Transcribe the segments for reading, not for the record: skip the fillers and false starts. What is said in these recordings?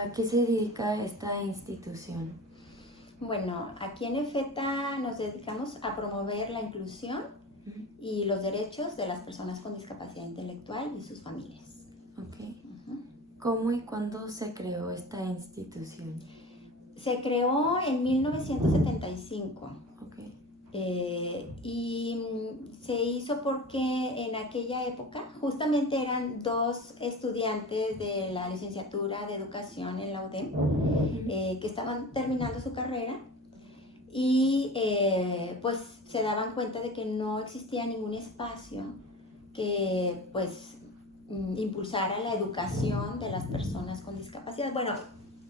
¿A qué se dedica esta institución? Bueno, aquí en EFETA nos dedicamos a promover la inclusión Ujú. y los derechos de las personas con discapacidad intelectual y sus familias. Ok. Ujú. ¿Cómo y cuándo se creó esta institución? Se creó en 1975 Ok. y se hizo porque en aquella época justamente eran dos estudiantes de la licenciatura de educación en la UDEM que estaban terminando su carrera y pues se daban cuenta de que no existía ningún espacio que pues impulsara la educación de las personas con discapacidad. Bueno,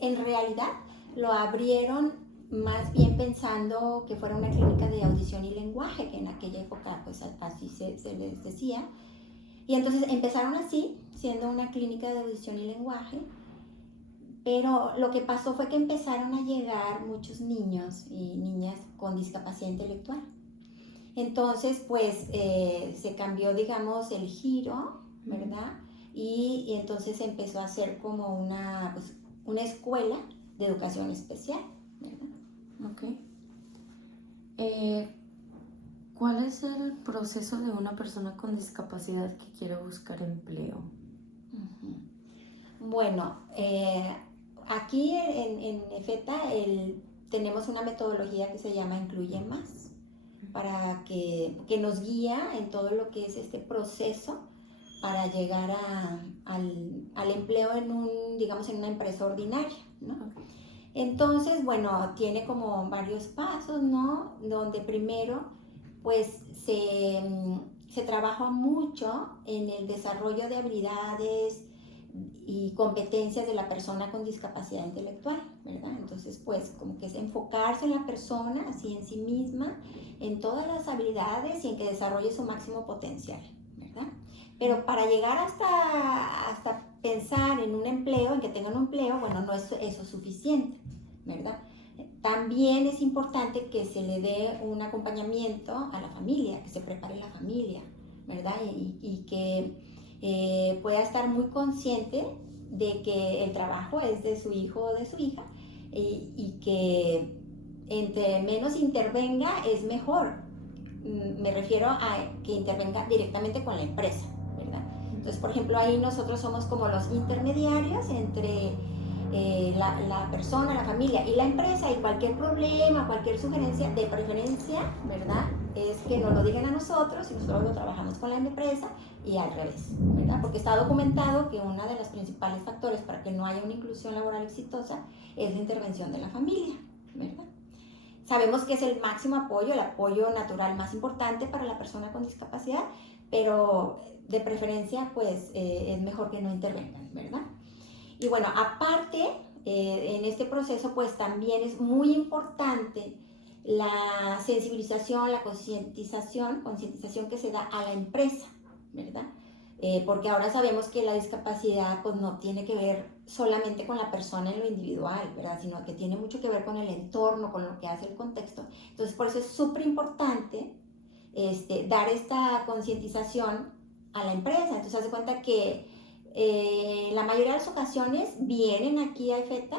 en realidad lo abrieron más bien pensando que fuera una clínica de audición y lenguaje, que en aquella época pues así se les decía. Y entonces empezaron así, siendo una clínica de audición y lenguaje, pero lo que pasó fue que empezaron a llegar muchos niños y niñas con discapacidad intelectual. Entonces, pues se cambió, digamos, el giro, ¿verdad? Y entonces empezó a ser como pues, una escuela de educación especial, ¿verdad? Ok. ¿Cuál es el proceso de una persona con discapacidad que quiere buscar empleo? Bueno, aquí en EFETA tenemos una metodología que se llama Incluye Más, para que nos guía en todo lo que es este proceso para llegar al empleo digamos, en una empresa ordinaria, ¿no? Ok. Entonces, bueno, tiene como varios pasos, ¿no? Donde primero, pues, se trabaja mucho en el desarrollo de habilidades y competencias de la persona con discapacidad intelectual, ¿verdad? Entonces, pues, como que es enfocarse en la persona, así en sí misma, en todas las habilidades y en que desarrolle su máximo potencial, ¿verdad? Pero para llegar hasta pensar en un empleo, en que tengan un empleo, bueno, no es eso suficiente, ¿verdad? También es importante que se le dé un acompañamiento a la familia, que se prepare la familia, ¿verdad? Y que pueda estar muy consciente de que el trabajo es de su hijo o de su hija y que entre menos intervenga es mejor. Me refiero a que intervenga directamente con la empresa, ¿verdad? Entonces, por ejemplo, ahí nosotros somos como los intermediarios entre la persona, la familia y la empresa, y cualquier problema, cualquier sugerencia, de preferencia, ¿verdad? Es que nos lo digan a nosotros y nosotros lo trabajamos con la empresa y al revés, ¿verdad? Porque está documentado que uno de los principales factores para que no haya una inclusión laboral exitosa es la intervención de la familia, ¿verdad? Sabemos que es el máximo apoyo, el apoyo natural más importante para la persona con discapacidad, pero de preferencia, pues es mejor que no intervengan, ¿verdad? Y bueno, aparte, en este proceso, pues también es muy importante la sensibilización, la concientización que se da a la empresa, ¿verdad? Porque ahora sabemos que la discapacidad pues no tiene que ver solamente con la persona en lo individual, ¿verdad? Sino que tiene mucho que ver con el entorno, con lo que hace el contexto. Entonces, por eso es súper importante dar esta concientización a la empresa. Entonces, haz de cuenta que la mayoría de las ocasiones vienen aquí a EFETA,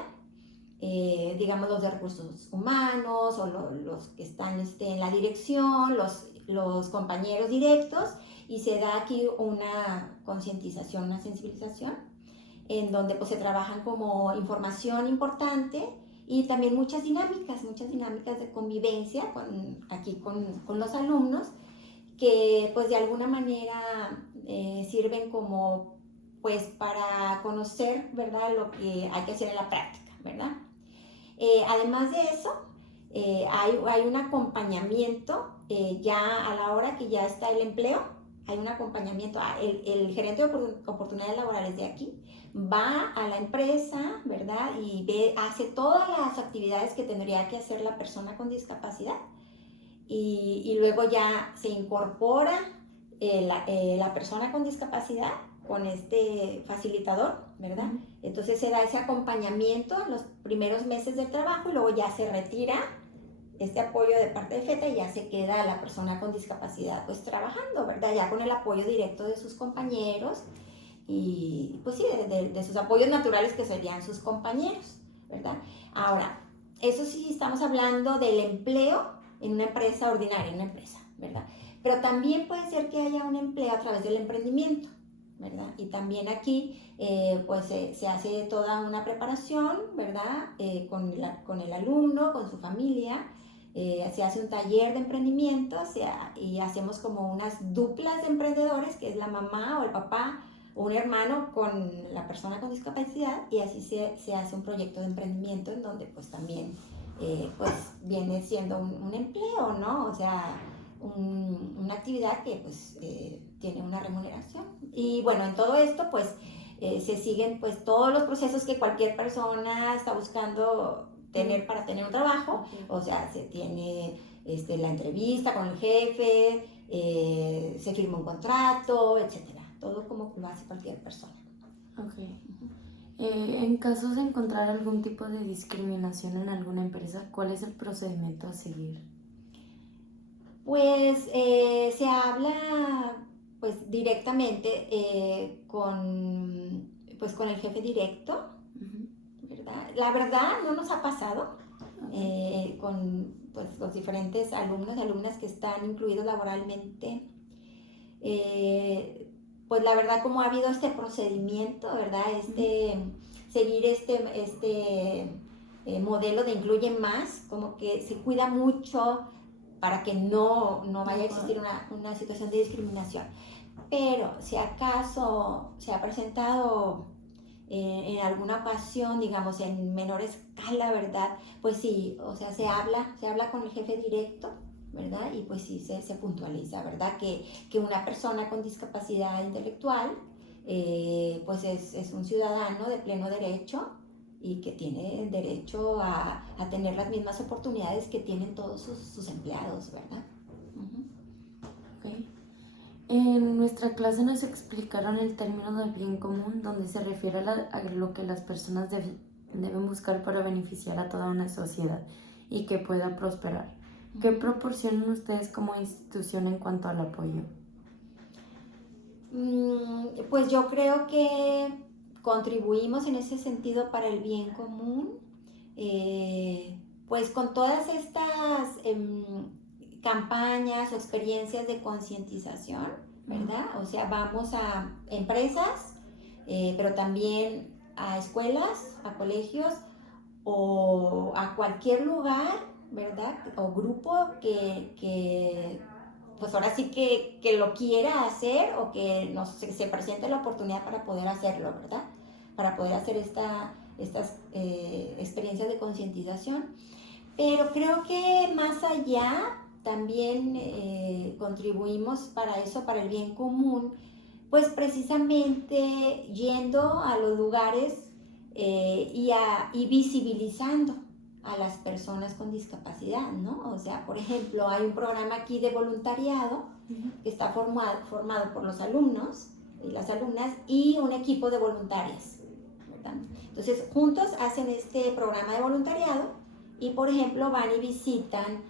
digamos los de recursos humanos o los que están en la dirección, los compañeros directos, y se da aquí una concientización, una sensibilización, en donde pues se trabajan como información importante y también muchas dinámicas de convivencia aquí con los alumnos, que pues de alguna manera sirven como pues para conocer, ¿verdad?, lo que hay que hacer en la práctica, ¿verdad? Además de eso, hay un acompañamiento ya a la hora que ya está el empleo, hay un acompañamiento, el gerente de oportunidades laborales de aquí va a la empresa, ¿verdad? Y hace todas las actividades que tendría que hacer la persona con discapacidad y luego ya se incorpora la persona con discapacidad con este facilitador, ¿verdad? Entonces se da ese acompañamiento en los primeros meses del trabajo y luego ya se retira este apoyo de parte de FETA y ya se queda la persona con discapacidad pues trabajando, ¿verdad? Ya con el apoyo directo de sus compañeros y pues sí, de sus apoyos naturales que serían sus compañeros, ¿verdad? Ahora, eso sí estamos hablando del empleo en una empresa ordinaria, en una empresa, ¿verdad? Pero también puede ser que haya un empleo a través del emprendimiento, ¿verdad? Y también aquí pues se hace toda una preparación, ¿verdad? Con el alumno, con su familia, se hace un taller de emprendimiento y hacemos como unas duplas de emprendedores, que es la mamá o el papá o un hermano con la persona con discapacidad, y así se hace un proyecto de emprendimiento en donde pues también pues viene siendo un empleo, ¿no? O sea, una actividad que pues tiene una remuneración. Y bueno, en todo esto pues se siguen pues todos los procesos que cualquier persona está buscando tener para tener un trabajo. O sea, se tiene la entrevista con el jefe, se firma un contrato, etcétera. Todo como lo hace cualquier persona. Ok. En caso de encontrar algún tipo de discriminación en alguna empresa, ¿cuál es el procedimiento a seguir? Pues se habla pues directamente pues, con el jefe directo, ¿verdad? La verdad no nos ha pasado con pues, los diferentes alumnos y alumnas que están incluidos laboralmente. Pues la verdad como ha habido este procedimiento, ¿verdad? Seguir este modelo de incluye más, como que se cuida mucho para que no vaya a existir una situación de discriminación. Pero si acaso se ha presentado en alguna ocasión, digamos en menor escala, ¿verdad? Pues sí, o sea, se habla con el jefe directo, ¿verdad? Y pues sí, se puntualiza, ¿verdad? Que una persona con discapacidad intelectual, pues es un ciudadano de pleno derecho y que tiene el derecho a tener las mismas oportunidades que tienen todos sus empleados, ¿verdad? Okay. En nuestra clase nos explicaron el término del bien común, donde se refiere a lo que las personas deben buscar para beneficiar a toda una sociedad y que pueda prosperar. ¿Qué proporcionan ustedes como institución en cuanto al apoyo? Pues yo creo que contribuimos en ese sentido para el bien común, pues con todas estas campañas o experiencias de concientización, ¿verdad? O sea, vamos a empresas, pero también a escuelas, a colegios o a cualquier lugar, ¿verdad? O grupo que pues ahora sí que lo quiera hacer o que se presente la oportunidad para poder hacerlo, ¿verdad? Para poder hacer estas experiencias de concientización. Pero creo que más allá también contribuimos para eso, para el bien común, pues precisamente yendo a los lugares y visibilizando a las personas con discapacidad, ¿no? O sea, por ejemplo, hay un programa aquí de voluntariado que está formado por los alumnos y las alumnas y un equipo de voluntarias, ¿verdad? Entonces, juntos hacen este programa de voluntariado y, por ejemplo, van y visitan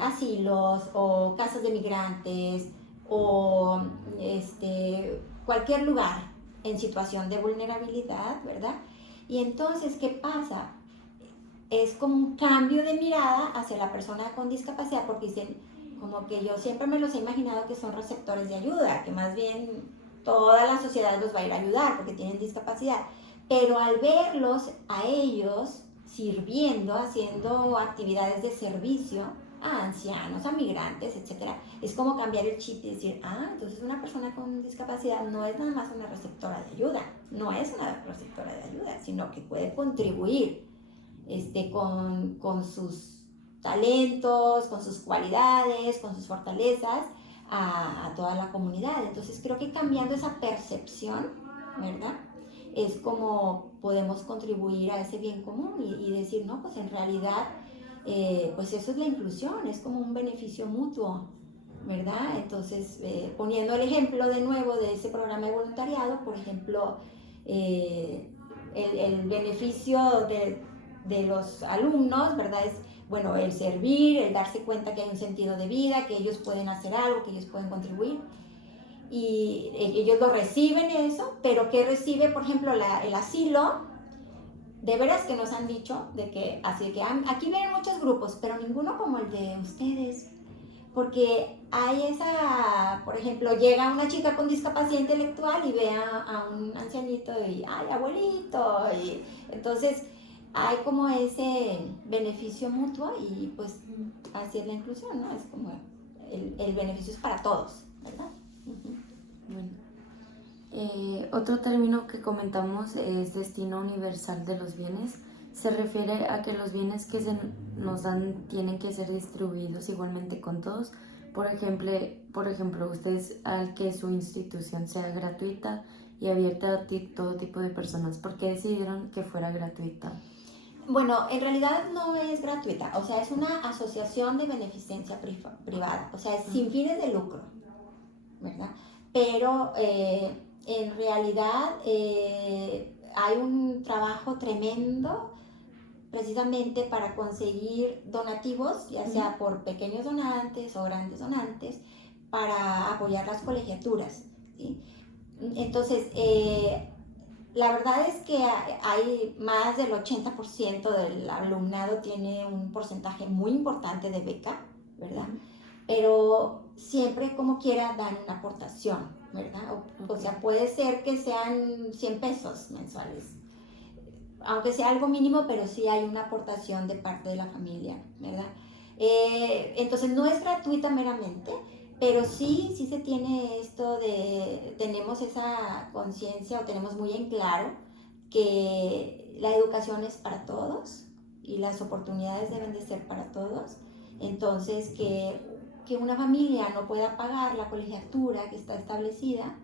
asilos o casas de migrantes o cualquier lugar en situación de vulnerabilidad, ¿verdad? Y entonces, ¿qué pasa? Es como un cambio de mirada hacia la persona con discapacidad, porque dicen, como que yo siempre me los he imaginado que son receptores de ayuda, que más bien toda la sociedad los va a ir a ayudar porque tienen discapacidad, pero al verlos a ellos sirviendo, haciendo actividades de servicio a ancianos, a migrantes, etc., es como cambiar el chip y decir, entonces una persona con discapacidad no es nada más una receptora de ayuda, no es una receptora de ayuda, sino que puede contribuir con sus talentos, con sus cualidades, con sus fortalezas a toda la comunidad. Entonces creo que cambiando esa percepción, ¿verdad? Es como podemos contribuir a ese bien común y decir, no, pues en realidad, pues eso es la inclusión, es como un beneficio mutuo, ¿verdad? Entonces, poniendo el ejemplo de nuevo de ese programa de voluntariado, por ejemplo, el beneficio de los alumnos, ¿verdad? Es, bueno, el servir, el darse cuenta que hay un sentido de vida, que ellos pueden hacer algo, que ellos pueden contribuir. y ellos lo reciben eso, pero ¿qué recibe, por ejemplo, el asilo? De veras que nos han dicho de que, así que aquí vienen muchos grupos, pero ninguno como el de ustedes, porque hay esa, por ejemplo, llega una chica con discapacidad intelectual y ve a un ancianito y, ay, abuelito, y entonces hay como ese beneficio mutuo y pues así es la inclusión, ¿no? Es como el beneficio es para todos, ¿verdad? Bueno, otro término que comentamos es destino universal de los bienes. Se refiere a que los bienes que se nos dan tienen que ser distribuidos igualmente con todos. Por ejemplo, ustedes al que su institución sea gratuita y abierta a todo tipo de personas, ¿por qué decidieron que fuera gratuita? Bueno, en realidad no es gratuita, o sea, es una asociación de beneficencia privada, o sea, es sin fines de lucro, ¿verdad? Pero en realidad hay un trabajo tremendo precisamente para conseguir donativos, ya sea por pequeños donantes o grandes donantes, para apoyar las colegiaturas, ¿sí? Entonces, la verdad es que hay más del 80% del alumnado tiene un porcentaje muy importante de beca, ¿verdad? Pero siempre como quiera dan una aportación, ¿verdad? O sea, puede ser que sean 100 pesos mensuales, aunque sea algo mínimo, pero sí hay una aportación de parte de la familia, ¿verdad? Entonces no es gratuita meramente, pero sí se tiene esto de, tenemos esa conciencia o tenemos muy en claro que la educación es para todos y las oportunidades deben de ser para todos. Entonces que una familia no pueda pagar la colegiatura que está establecida,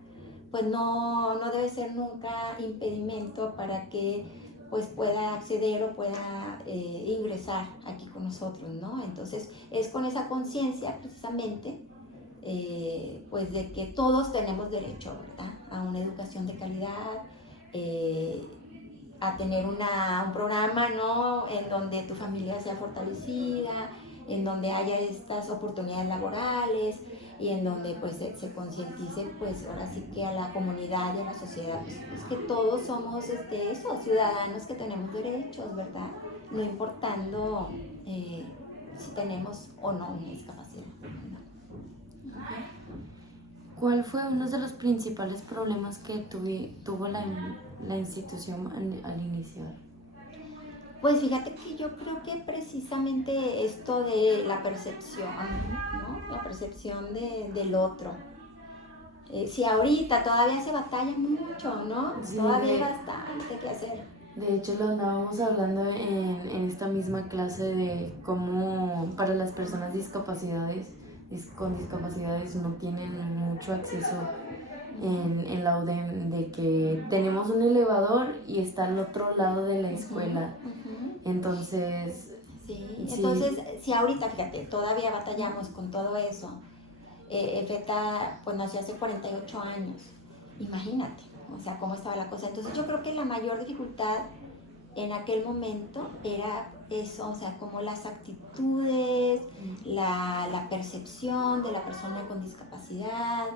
pues no debe ser nunca impedimento para que pues pueda acceder o pueda ingresar aquí con nosotros, ¿no? Entonces es con esa conciencia precisamente pues de que todos tenemos derecho, ¿verdad? A una educación de calidad, a tener un programa, ¿no? En donde tu familia sea fortalecida, en donde haya estas oportunidades laborales y en donde pues se concientice pues ahora sí que a la comunidad y a la sociedad pues que todos somos esos ciudadanos que tenemos derechos, ¿verdad? No importando si tenemos o no una discapacidad, ¿no? ¿Cuál fue uno de los principales problemas que tuvo la institución al iniciar? Pues fíjate que yo creo que precisamente esto de la percepción, ¿no? La percepción del otro. Sí, ahorita todavía se batalla mucho, ¿no? Sí, todavía hay bastante que hacer. De hecho, lo andábamos hablando en esta misma clase de cómo para las personas con discapacidades no tienen mucho acceso en la UDEM, de que tenemos un elevador y está al otro lado de la escuela. Entonces, entonces, si ahorita, fíjate, todavía batallamos con todo eso, FETA pues nació hace 48 años, imagínate, o sea, cómo estaba la cosa. Entonces yo creo que la mayor dificultad en aquel momento era eso, o sea, como las actitudes, la percepción de la persona con discapacidad,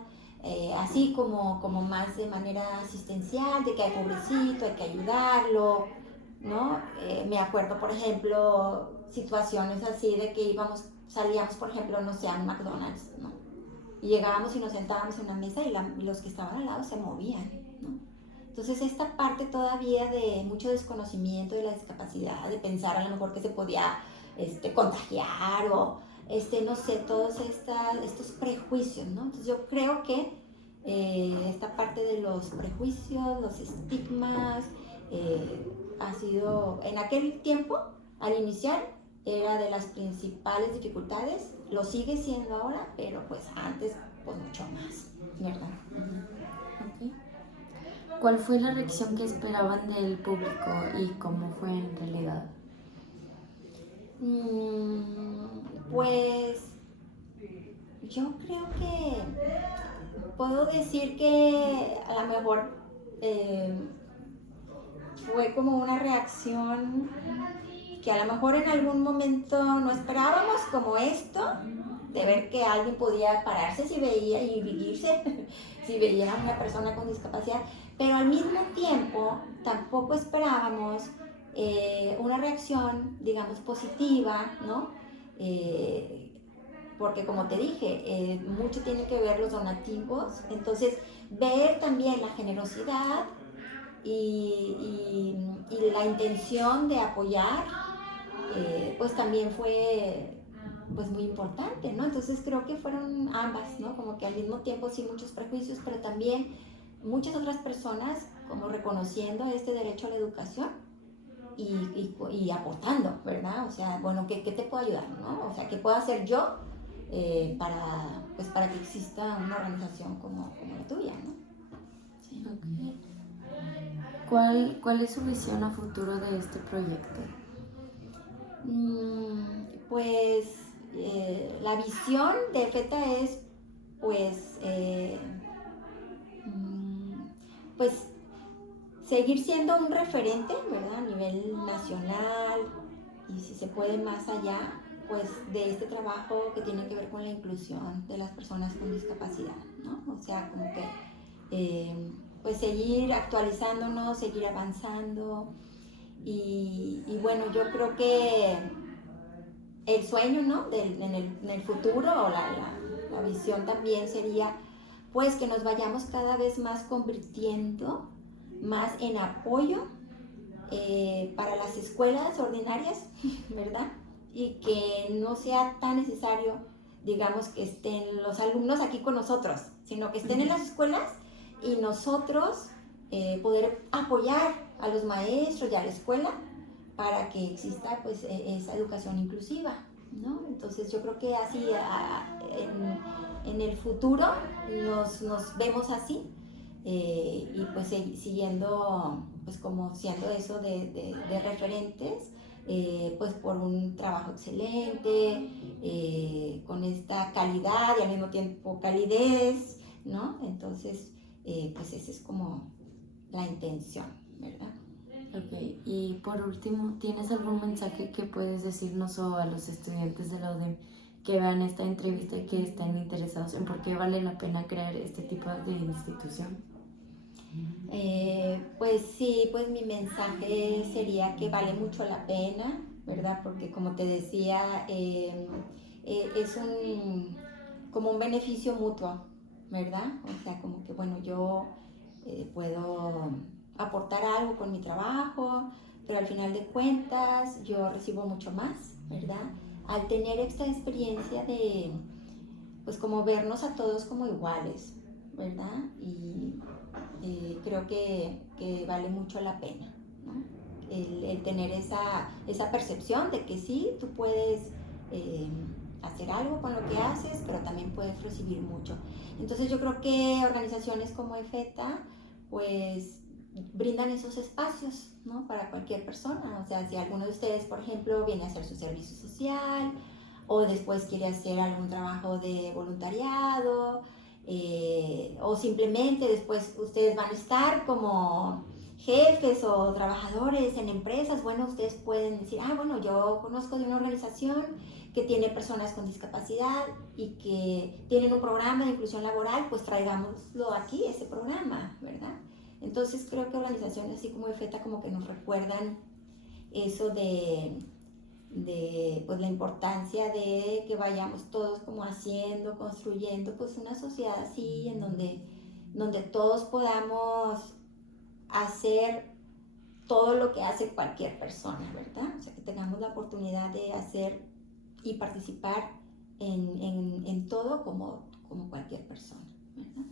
así como más de manera asistencial, de que hay pobrecito, hay que ayudarlo, ¿no? Me acuerdo, por ejemplo, situaciones así de que salíamos, por ejemplo, no sé, a un McDonald's, ¿no? Y llegábamos y nos sentábamos en una mesa y los que estaban al lado se movían, ¿no? Entonces esta parte todavía de mucho desconocimiento de la discapacidad, de pensar a lo mejor que se podía contagiar o no sé, todos estos prejuicios, ¿no? Entonces yo creo que esta parte de los prejuicios, los estigmas, ha sido, en aquel tiempo, al iniciar, era de las principales dificultades, lo sigue siendo ahora, pero pues antes, pues mucho más, ¿verdad? Okay. ¿Cuál fue la reacción que esperaban del público y cómo fue en realidad? Pues yo creo que puedo decir que a lo mejor fue como una reacción que a lo mejor en algún momento no esperábamos como esto, de ver que alguien podía pararse si veía y irse, si veía a una persona con discapacidad, pero al mismo tiempo tampoco esperábamos una reacción, digamos, positiva, ¿no? Porque como te dije, mucho tiene que ver los donativos, entonces ver también la generosidad y la intención de apoyar, pues también fue pues muy importante, ¿no? Entonces creo que fueron ambas, ¿no? Como que al mismo tiempo sí muchos prejuicios, pero también muchas otras personas como reconociendo este derecho a la educación y aportando, ¿verdad? O sea, bueno, ¿qué te puedo ayudar, no? O sea, ¿qué puedo hacer yo para que exista una organización como la tuya, ¿no? Sí. Okay. ¿Cuál es su visión a futuro de este proyecto? Pues la visión de FETA es pues seguir siendo un referente, ¿verdad? A nivel nacional y si se puede más allá, pues de este trabajo que tiene que ver con la inclusión de las personas con discapacidad, ¿no? O sea, como que pues seguir actualizándonos, seguir avanzando y bueno, yo creo que el sueño, ¿no? En el futuro o la visión también sería pues que nos vayamos cada vez más convirtiendo más en apoyo para las escuelas ordinarias, ¿verdad? Y que no sea tan necesario, digamos, que estén los alumnos aquí con nosotros, sino que estén en las escuelas y nosotros poder apoyar a los maestros y a la escuela para que exista pues esa educación inclusiva, ¿no? Entonces yo creo que así en el futuro nos vemos así y pues siguiendo pues como siendo eso de referentes pues por un trabajo excelente con esta calidad y al mismo tiempo calidez, ¿no? Entonces pues esa es como la intención, ¿verdad? Ok, y por último, ¿tienes algún mensaje que puedes decirnos o a los estudiantes de la UDEM que vean esta entrevista y que estén interesados en por qué vale la pena crear este tipo de institución? Pues sí, pues mi mensaje sería que vale mucho la pena, ¿verdad? Porque como te decía, es como un beneficio mutuo, ¿verdad? O sea, como que bueno, yo puedo aportar algo con mi trabajo, pero al final de cuentas yo recibo mucho más, ¿verdad? Al tener esta experiencia de, pues como vernos a todos como iguales, ¿verdad? Y creo que vale mucho la pena, ¿no? El tener esa percepción de que sí, tú puedes hacer algo con lo que haces, pero también puedes recibir mucho. Entonces yo creo que organizaciones como EFETA, pues brindan esos espacios, ¿no? Para cualquier persona. O sea, si alguno de ustedes, por ejemplo, viene a hacer su servicio social o después quiere hacer algún trabajo de voluntariado, o simplemente después ustedes van a estar como jefes o trabajadores en empresas, bueno, ustedes pueden decir, bueno, yo conozco de una organización que tiene personas con discapacidad y que tienen un programa de inclusión laboral, pues traigámoslo aquí, ese programa, ¿verdad? Entonces creo que organizaciones así como EFETA como que nos recuerdan eso de pues la importancia de que vayamos todos como haciendo, construyendo pues una sociedad así en donde todos podamos hacer todo lo que hace cualquier persona, ¿verdad? O sea, que tengamos la oportunidad de hacer y participar en todo como cualquier persona, ¿verdad?